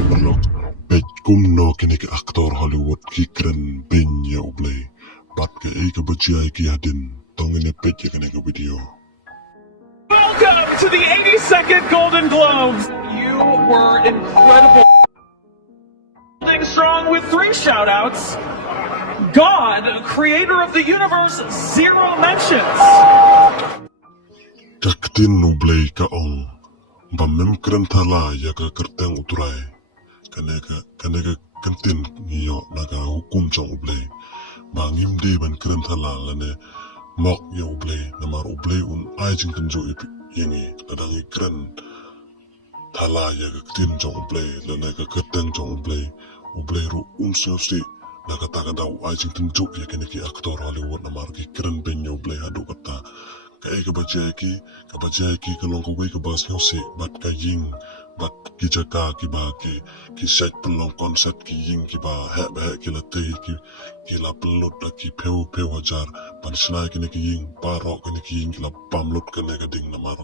America Kum no kini ke aktor Hollywood ki keren benya U Blei. Bat ke ke bajai ki hadin tong ini page kini ke video. Welcome to the 82nd Golden Globes. You were incredible. Strong with 3 shout-outs. God, creator of the universe, 0 mentions. Kaktin U Blei ka ong. Bamem keren thala ya ka kerteng uturai. Kaneka kantin niyo naga hukum jong U Blei. Bangim de ban keren thala lane mok ya U Blei namar U Blei un IIng tenjo yengi ladangi keren thala ya ka tin jong U Blei lane ka kerteng jong U Blei ru unsiosi naga takada IIng tenjo ya kene ki aktor Hollywood namar ki keren benyo U Blei hadu kata ka bajai ki kalong ko ke bas yosi bat ka jing bat ki jaka ki ba ki set pelong konsep ki jing ki ba ki la te ki la pelot la ki peu hajar pan snai ki jing parok ki jing ki la pamlot ka ding namar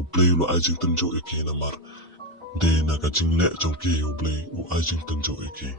U Blei lo IIng tenjo ki namar de na ka jing le jong ki U Blei IIng tenjo ki